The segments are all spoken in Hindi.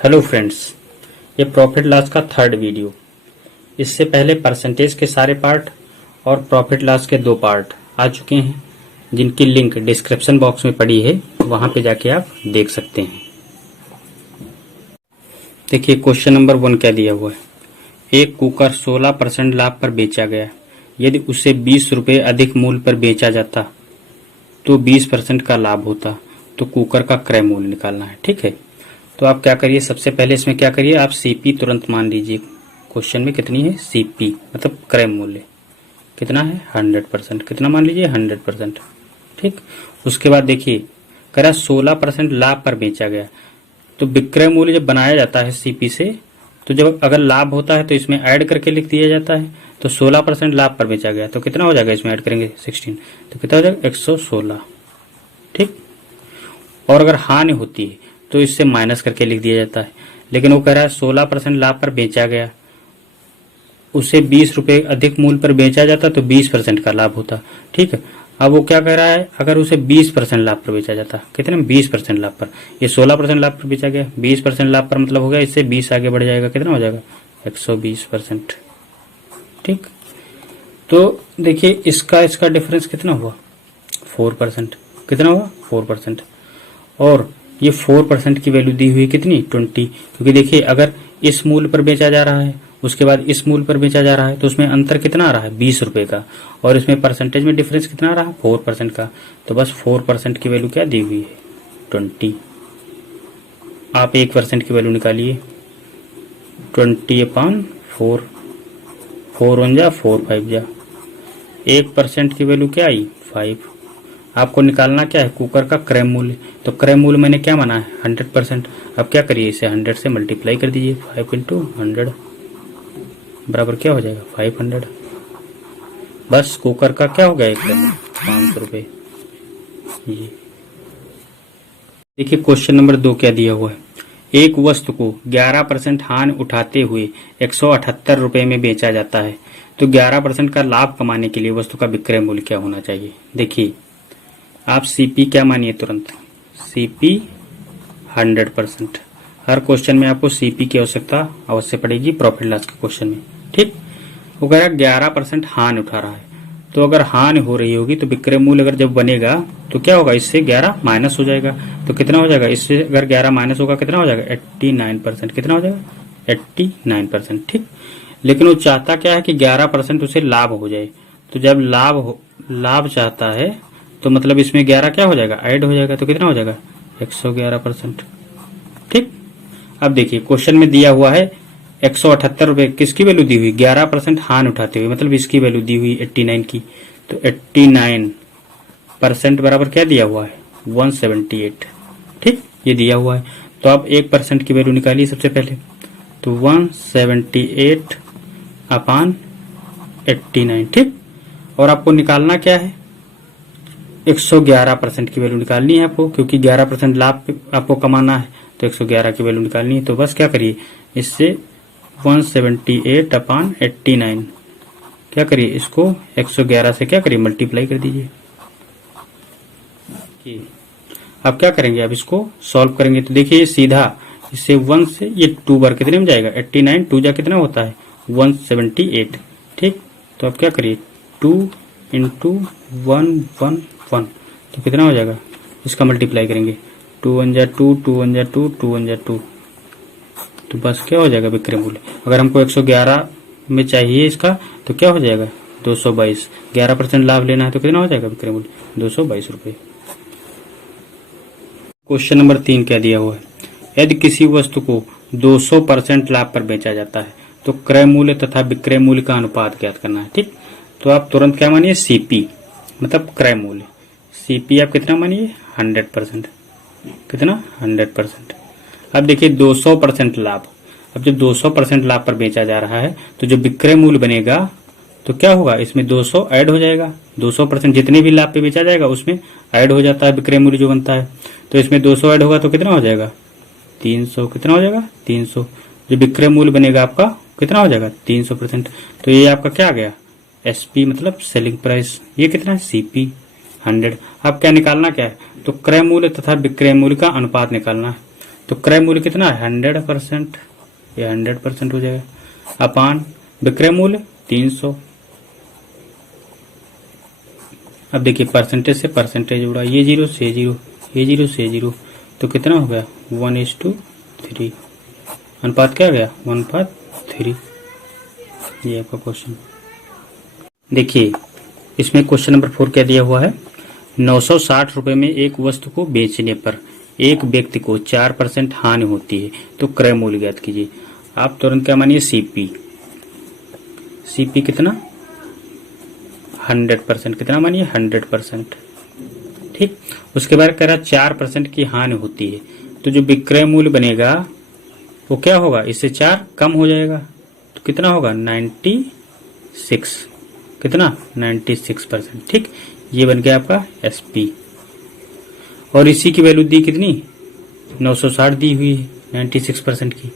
हेलो फ्रेंड्स, ये प्रॉफिट लॉस का थर्ड वीडियो। इससे पहले परसेंटेज के सारे पार्ट और प्रॉफिट लॉस के 2 पार्ट आ चुके हैं, जिनकी लिंक डिस्क्रिप्शन बॉक्स में पड़ी है, वहां पे जाके आप देख सकते हैं। देखिए क्वेश्चन नंबर 1 क्या दिया हुआ है। एक कुकर 16% लाभ पर बेचा गया। यदि उसे 20 रुपये अधिक मूल्य पर बेचा जाता तो 20% का लाभ होता, तो कुकर का क्रय मूल्य निकालना है। ठीक है, तो आप क्या करिए, सबसे पहले इसमें क्या करिए, आप सीपी तुरंत मान लीजिए। क्वेश्चन में कितनी है सीपी, मतलब क्रय मूल्य कितना है 100%। कितना मान लीजिए 100%। ठीक, उसके बाद देखिए करा 16% लाभ पर बेचा गया। तो विक्रय मूल्य जब बनाया जाता है सीपी से, तो जब अगर लाभ होता है तो इसमें ऐड करके लिख दिया जाता है। तो 16% लाभ पर बेचा गया तो कितना हो जाएगा, इसमें ऐड करेंगे 16, तो कितना हो जाएगा 116। ठीक, और अगर हानि होती है तो इससे माइनस करके लिख दिया जाता है। लेकिन वो कह रहा है 16% लाभ पर बेचा गया, उसे 20 रुपये अधिक मूल्य पर बेचा जाता तो 20% का लाभ होता। ठीक है, अब वो क्या कह रहा है, अगर उसे 20% लाभ पर बेचा जाता, कितने 20% लाभ पर, ये 16% लाभ पर बेचा गया, 20% लाभ पर मतलब हो गया इससे 20 आगे बढ़ जाएगा, कितना हो जाएगा 120%। ठीक, तो देखिए इसका डिफरेंस कितना हुआ 4%। कितना हुआ 4%। और ये 4% की वैल्यू दी हुई कितनी 20, क्योंकि देखिए अगर इस मूल्य पर बेचा जा रहा है उसके बाद इस मूल्य पर बेचा जा रहा है तो उसमें अंतर कितना आ रहा है 20 रुपए का, और इसमें परसेंटेज में डिफरेंस कितना आ रहा है 4% का। तो बस 4% की वैल्यू क्या दी हुई है 20। आप 1% की वैल्यू निकालिए, 20/4, 4 1 जा 4 5 जा, 1% की वैल्यू क्या आई 5। आपको निकालना क्या है कुकर का क्रय मूल्य। तो क्रय मूल्य मैंने क्या माना है 100%। अब क्या करिए, इसे 100 से मल्टीप्लाई कर दीजिए, 5 × 100 बराबर क्या हो जाएगा 500। बस कुकर का क्या हो गया एकदम 500 रुपये। ये देखिए क्वेश्चन नंबर 2 क्या दिया हुआ है। एक वस्तु को 11% हानि उठाते हुए 178 रुपये में बेचा जाता है, तो 11% का लाभ कमाने के लिए वस्तु का विक्रय मूल्य क्या होना चाहिए। देखिए आप सीपी क्या मानिए तुरंत, सीपी 100%। हर क्वेश्चन में आपको सीपी की आवश्यकता अवश्य पड़ेगी प्रॉफिट लॉस के क्वेश्चन में। ठीक, वो कह रहा है 11% हानि उठा रहा है, तो अगर हानि हो रही होगी तो विक्रय मूल्य अगर जब बनेगा तो क्या होगा, इससे 11 माइनस हो जाएगा, तो कितना हो जाएगा, इससे अगर 11 माइनस होगा कितना हो जाएगा 89%। कितना हो जाएगा 89%। ठीक, लेकिन वो चाहता क्या है कि 11% उसे लाभ हो जाए। तो जब लाभ चाहता है तो मतलब इसमें 11 क्या हो जाएगा ऐड हो जाएगा, तो कितना हो जाएगा 111%। ठीक, अब देखिए क्वेश्चन में दिया हुआ है 178 रुपए, किसकी वैल्यू दी हुई 11% हानि उठाते हुए, मतलब इसकी वैल्यू दी हुई 89 की। तो 89% बराबर क्या दिया हुआ है 178। ठीक, ये दिया हुआ है, तो आप 1% की वैल्यू निकालिए सबसे पहले। तो 178/89। ठीक, और आपको निकालना क्या है 111% की वैल्यू निकालनी है आपको, क्योंकि 11% लाभ आपको कमाना है, तो 111 की वैल्यू निकालनी है। तो बस क्या करिए, इससे 178/89 क्या करिए, इसको 111 से क्या करिए मल्टीप्लाई कर दीजिए। अब क्या करेंगे, अब इसको सॉल्व करेंगे तो देखिए सीधा इससे 1 से ये 2 बार कितने में जाएगा 89, 2 जा कितना होता है 178। ठीक, तो अब क्या करिए 2 × 111, तो कितना हो जाएगा, इसका मल्टीप्लाई करेंगे 2 1 जा 2, 2 1 जा 2, 2 1 जा 2, तो बस क्या हो जाएगा विक्रय मूल्य। अगर हमको 111 में चाहिए इसका तो क्या हो जाएगा 222। 11% लाभ लेना है तो कितना हो जाएगा विक्रय मूल्य 222 रुपये। क्वेश्चन नंबर 3 क्या दिया हुआ है। यदि किसी वस्तु को 200% लाभ पर बेचा जाता है तो क्रय मूल्य तथा विक्रय मूल्य का अनुपात ज्ञात करना है। ठीक, तो आप तुरंत क्या मानिए सीपी, मतलब क्रय मूल्य। सीपी आप कितना मानिए 100%। कितना 100%। अब देखिए 200% लाभ, अब जब 200% लाभ पर बेचा जा रहा है तो जो विक्रय मूल्य बनेगा तो क्या होगा, इसमें 200 ऐड हो जाएगा। 200% जितने भी लाभ पे बेचा जाएगा उसमें ऐड हो जाता है विक्रय मूल्य जो बनता है, तो इसमें 200 ऐड होगा तो कितना हो जाएगा 300। कितना हो जाएगा 300। जो विक्रय मूल्य बनेगा आपका कितना हो जाएगा 300%। तो ये आपका क्या आ गया एसपी, मतलब सेलिंग प्राइस। ये कितना है सीपी 100। अब क्या निकालना क्या है, तो क्रय मूल्य तथा विक्रय मूल्य का अनुपात निकालना है। तो क्रय मूल्य कितना है 100%, ये 100% हो जाएगा, अपान विक्रय मूल्य 300। अब देखिए परसेंटेज से परसेंटेज जुड़ा, ये 0 से 0, ये 0 से 0, तो कितना हो गया 1:3। अनुपात क्या गया 1:3। ये आपका क्वेश्चन। देखिए इसमें क्वेश्चन नंबर 4 क्या दिया हुआ है, 960 रुपए में एक वस्तु को बेचने पर एक व्यक्ति को 4% हानि होती है, तो क्रय मूल्य ज्ञात कीजिए। आप तुरंत क्या मानिए सीपी, सीपी कितना 100%, कितना मानिए 100%। ठीक, उसके बाद कह रहा 4% की हानि होती है, तो जो विक्रय मूल्य बनेगा वो क्या होगा, इससे 4 कम हो जाएगा, तो कितना होगा 96, कितना 96%। ठीक, ये बन गया आपका एसपी। और इसी की वैल्यू दी कितनी 960 दी हुई है 96% की,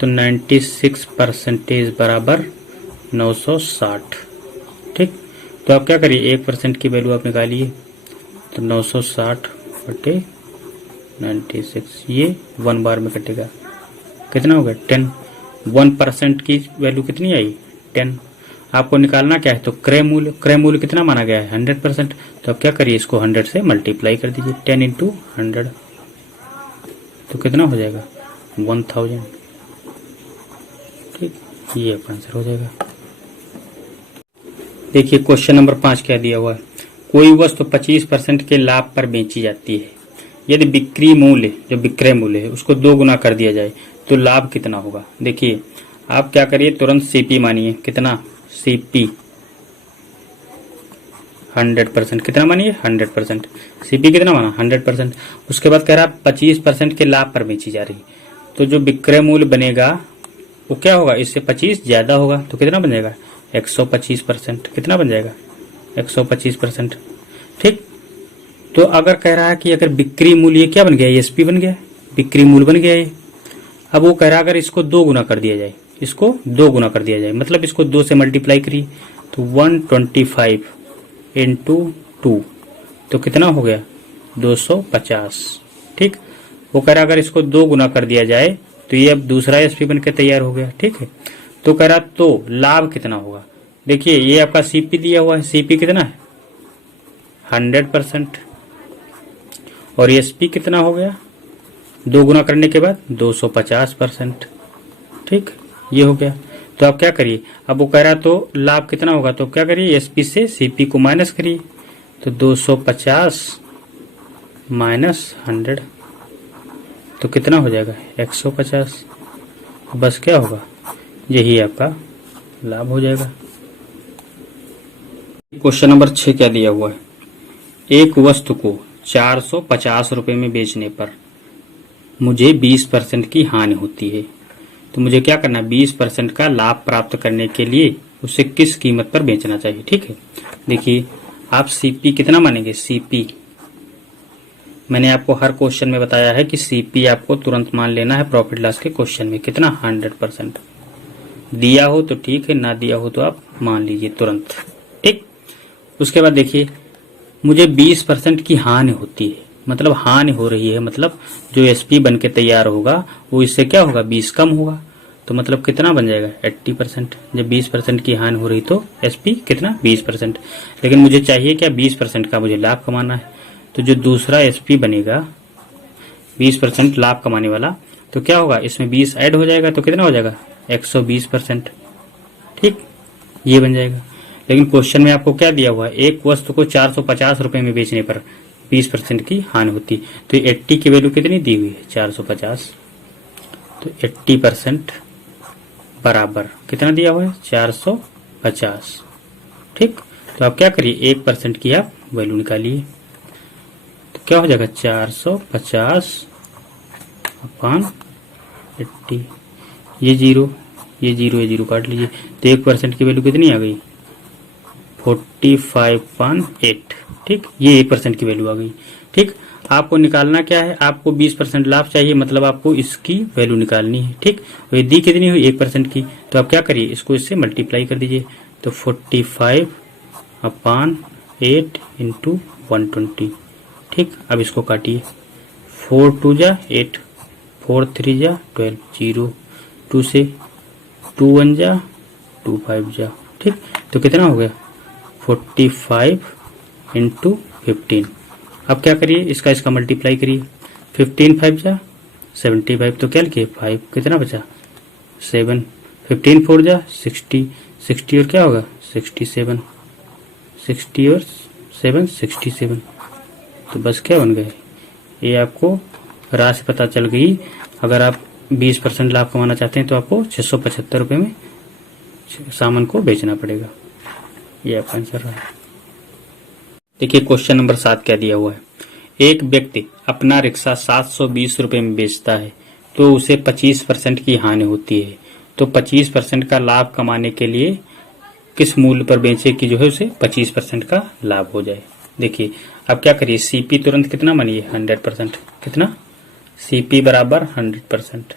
तो 96% बराबर 960। ठीक, तो आप क्या करिए 1% की वैल्यू आप निकालिए, तो 960 बटे 96, ये 1 बार में कटेगा, कितना हो गया 10। 1% की वैल्यू कितनी आई 10। आपको निकालना क्या है, तो क्रय मूल्य, क्रय मूल्य कितना माना गया है 100%, तो आप क्या करिए इसको 100 से मल्टीप्लाई कर दीजिए, 10 × 100, तो कितना हो जाएगा 1000। ठीक, ये आपका आंसर हो जाएगा। देखिए क्वेश्चन नंबर 5 क्या दिया हुआ है, कोई वस्तु 25% के लाभ पर बेची जाती है, यदि बिक्री मूल्य जो विक्रय मूल्य है उसको 2 गुना कर दिया जाए तो लाभ कितना होगा। देखिए आप क्या करिए तुरंत सीपी मानिए, कितना सीपी 100%, कितना मानिए 100%, सीपी कितना माना 100%। उसके बाद कह रहा 25% के लाभ पर बेची जा रही, तो जो विक्रय मूल्य बनेगा वो क्या होगा, इससे 25 ज्यादा होगा, तो कितना बन जाएगा 125%, कितना बन जाएगा 125%। ठीक, तो अगर कह रहा है कि अगर बिक्री मूल्य क्या बन गया, एसपी बन गया, बिक्री मूल्य बन गया ये। अब वो कह रहा है अगर इसको 2 गुना कर दिया जाए, इसको 2 गुना कर दिया जाए, मतलब इसको 2 से मल्टीप्लाई करिए, तो 125 × 2, तो कितना हो गया 250। ठीक, वो कह रहा अगर इसको 2 गुना कर दिया जाए तो ये अब दूसरा एसपी बन के तैयार हो गया। ठीक है, तो कह रहा तो लाभ कितना होगा। देखिए ये आपका सीपी दिया हुआ है, सीपी कितना है 100%, और एसपी कितना हो गया 2 गुना करने के बाद 250%। ठीक, ये हो गया। तो आप क्या करिए, अब वो कह रहा तो लाभ कितना होगा, तो क्या करिए एसपी से सीपी को माइनस करिए, तो 250 माइनस 100, तो कितना हो जाएगा 150। बस क्या होगा, यही आपका लाभ हो जाएगा। क्वेश्चन नंबर 6 क्या दिया हुआ है, एक वस्तु को 450 रुपए में बेचने पर मुझे 20% की हानि होती है, तो मुझे क्या करना है 20% का लाभ प्राप्त करने के लिए उसे किस कीमत पर बेचना चाहिए। ठीक है, देखिए आप सीपी कितना मानेंगे, सीपी मैंने आपको हर क्वेश्चन में बताया है कि सीपी आपको तुरंत मान लेना है प्रॉफिट लॉस के क्वेश्चन में, कितना 100%। दिया हो तो ठीक है, ना दिया हो तो आप मान लीजिए तुरंत। ठीक, उसके बाद देखिए मुझे 20% की हानि होती है, मतलब हानि हो रही है, मतलब जो एसपी बन के तैयार होगा वो इससे क्या होगा 20 कम होगा, तो मतलब कितना बन जाएगा 80%। जब 20% की हानि हो रही तो एसपी कितना 20%, लेकिन मुझे चाहिए क्या 20% का मुझे लाभ कमाना है, तो जो दूसरा एसपी बनेगा 20% लाभ कमाने वाला, तो क्या होगा इसमें 20 ऐड हो जाएगा, तो कितना हो जाएगा 120%। ठीक, ये बन जाएगा। लेकिन क्वेश्चन में आपको क्या दिया हुआ है, एक वस्तु को 450 रुपए में बेचने पर 20% की हानि होती, तो 80 की वैल्यू कितनी दी हुई है 450, तो 80% बराबर कितना दिया हुआ है 450। ठीक, तो आप क्या करिए 1% की आप वैल्यू निकालिए, तो क्या हो जाएगा 450 अपान 80, ये जीरो ये जीरो काट लीजिए, तो 1% की वैल्यू कितनी आ गई 45.8। ठीक, ये 1% की वैल्यू आ गई। ठीक, आपको निकालना क्या है, आपको 20% लाभ चाहिए, मतलब आपको इसकी वैल्यू निकालनी है। ठीक, ये दी कितनी हुई 1% की, तो आप क्या करिए इसको इससे मल्टीप्लाई कर दीजिए, तो 45/8 × 120। ठीक, अब इसको काटिए, 4 × 2 = 8, 4 3 जा 12, 0 2 से 2 1 जा 2 5 जा, ठीक। तो कितना हो गया 45 इंटू 15। अब क्या करिए, इसका मल्टीप्लाई करिए। 15 5 जा 75, तो क्या लिखिए 5, कितना बचा 7, 15 4 जा 60, 60 और क्या होगा 67, 60 और 7 67। तो बस क्या बन गए, ये आपको राशि पता चल गई। अगर आप 20% लाभ कमाना चाहते हैं तो आपको 675 रुपये में सामान को बेचना पड़ेगा। ये आपका आंसर रहा। देखिए क्वेश्चन नंबर 7 क्या दिया हुआ है। एक व्यक्ति अपना रिक्शा 720 रुपये में बेचता है तो उसे 25% की हानि होती है। तो 25% का लाभ कमाने के लिए किस मूल्य पर बेचे कि जो है उसे 25% का लाभ हो जाए। देखिए अब क्या करिए, सीपी तुरंत कितना मानिए 100%, कितना सीपी बराबर 100%।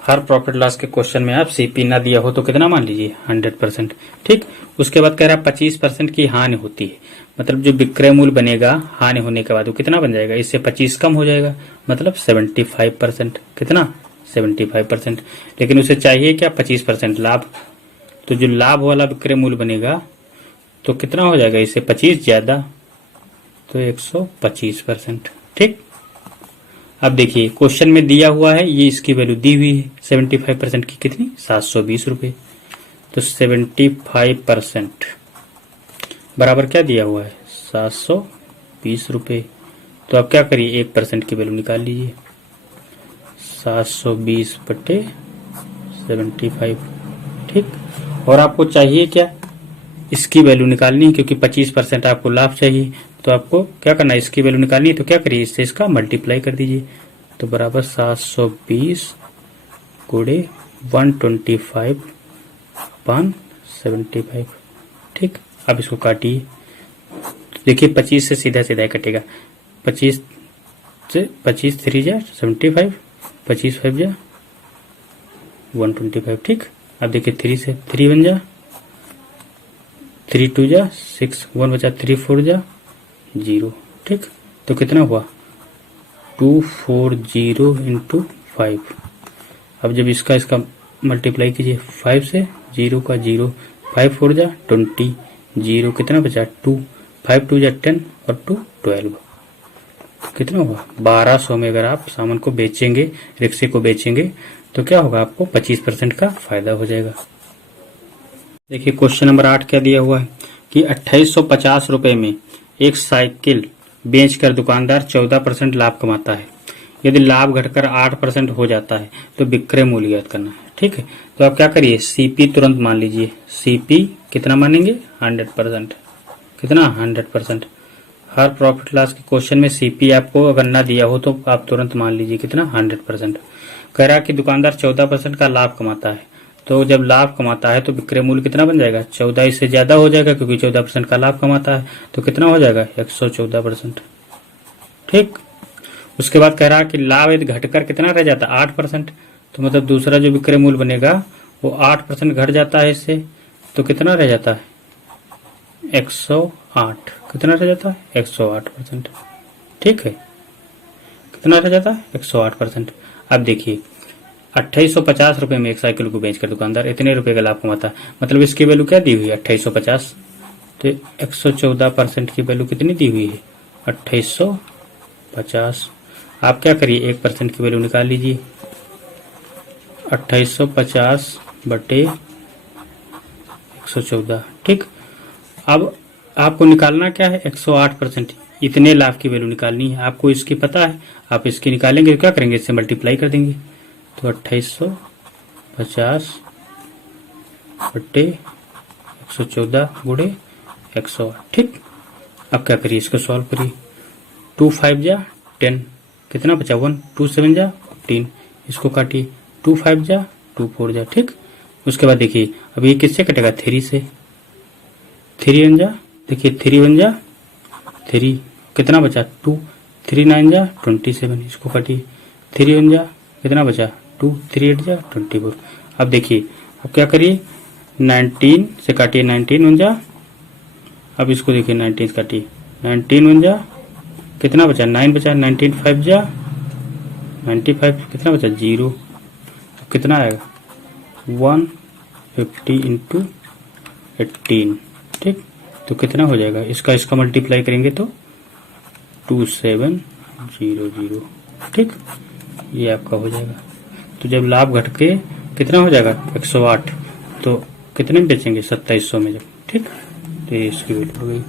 हर प्रॉफिट लॉस के क्वेश्चन में आप सीपी ना दिया हो तो कितना मान लीजिए 100%, ठीक। उसके बाद कह रहा है 25% की हानि होती है, मतलब जो विक्रय मूल्य बनेगा हानि होने के बाद वो कितना बन जाएगा, इससे 25 कम हो जाएगा, मतलब 75%, कितना 75%। लेकिन उसे चाहिए क्या 25% लाभ। तो जो लाभ वाला विक्रय मूल्य बनेगा तो कितना हो जाएगा, इससे 25 ज्यादा, तो 125%, ठीक। अब देखिए क्वेश्चन में दिया हुआ है, ये इसकी वैल्यू दी हुई है 75% की, कितनी 720 रुपये। तो 75% बराबर क्या दिया हुआ है 720 रुपये। तो आप क्या करिए 1% की वैल्यू निकाल लीजिए, 720 बटे 75, ठीक। और आपको चाहिए क्या, इसकी वैल्यू निकालनी है, क्योंकि 25% आपको लाभ चाहिए। तो आपको क्या करना है, इसकी वैल्यू निकालनी है, तो क्या करिए इससे इसका मल्टीप्लाई कर दीजिए। तो बराबर 720 गुणे 125/75, ठीक। अब इसको काटिए, तो देखिए 25 से सीधा सीधा कटेगा, 25 से 25 3 जा 75, 25 5 जा 125, ठीक। अब देखिए 3 से 3 1 जा 3 2 जा 6, 1 बचा 3 4 जा 0, ठीक। तो कितना हुआ 240 इंटू 5। अब जब इसका मल्टीप्लाई कीजिए 5 से 0 का 0, 5 4 जा 20, 0 कितना बचा 2, 5 2 जा 10 और 2 12, कितना हुआ 1200 में। अगर आप सामान को बेचेंगे, रिक्शे को बेचेंगे, तो क्या होगा आपको 25% का फायदा हो जाएगा। देखिए क्वेश्चन नंबर 8 क्या दिया हुआ है कि 2850 रुपए में एक साइकिल बेचकर दुकानदार 14% लाभ कमाता है। यदि लाभ घटकर 8% हो जाता है तो विक्रय मूल्य ज्ञात करना है, ठीक है। तो आप क्या करिए सीपी तुरंत मान लीजिए, सीपी कितना मानेंगे 100%, कितना 100%। हर प्रॉफिट लॉस के क्वेश्चन में सीपी आपको अगर ना दिया हो तो आप तुरंत मान लीजिए कितना 100%। कह रहा कि दुकानदार 14% का लाभ कमाता है, तो जब लाभ कमाता है तो विक्रय मूल्य कितना बन जाएगा 14, इससे ज्यादा हो जाएगा क्योंकि 14% का लाभ कमाता है, तो कितना हो जाएगा 114%, ठीक। उसके बाद कह रहा कि लाभ यदि घटकर कितना रह जाता है 8%, तो मतलब दूसरा जो विक्रय मूल्य बनेगा वो 8% घट जाता है इससे, तो कितना रह जाता है 108, कितना रह जाता है 108%, ठीक है। कितना रह जाता है 108%। अब देखिए 2850 रुपए में एक साइकिल को बेचकर दुकानदार इतने रुपए का लाभ कमाता है, मतलब इसकी वैल्यू क्या दी हुई है 2850, तो 114% की वैल्यू कितनी दी हुई है 2850। आप क्या करिए 1% की वैल्यू निकाल लीजिए, 2850 बटे 114, ठीक। अब आपको निकालना क्या है 108%, इतने लाभ की वैल्यू निकालनी है आपको, इसकी पता है, आप इसकी निकालेंगे तो क्या करेंगे इससे मल्टीप्लाई कर देंगे। तो 2850 बटे 114 गुणे 108, ठीक। अब क्या करिए इसको सॉल्व करिए, 2 5 जा 10, कितना बचा 1, 2 7 जा 15, इसको काटिए 2 5 जा 2 4 जा, ठीक। उसके बाद देखिए अब ये किससे कटेगा 3 से, 3 1 जा, देखिए 3 1 जा 3, कितना बचा 2, 3 9 जा 27, इसको काटिए 3 1 जा कितना बचा 2, 3 8 जा 24। अब देखिए अब क्या करिए 19 से काटिए 19 1 जा, अब इसको देखिए 19 से काटिए 19 1 जा कितना बचा 9 बचा, 19 5 जा 95 कितना बचा, 0। कितना आएगा, 150 इंटू 18, ठीक। तो कितना हो जाएगा, इसका मल्टीप्लाई करेंगे तो 2700, ठीक। ये आपका हो जाएगा। तो जब लाभ घट के कितना हो जाएगा 108, तो कितने में बेचेंगे, 2700 में जब, ठीक। तो ये इसकी वैल्यू हो गई।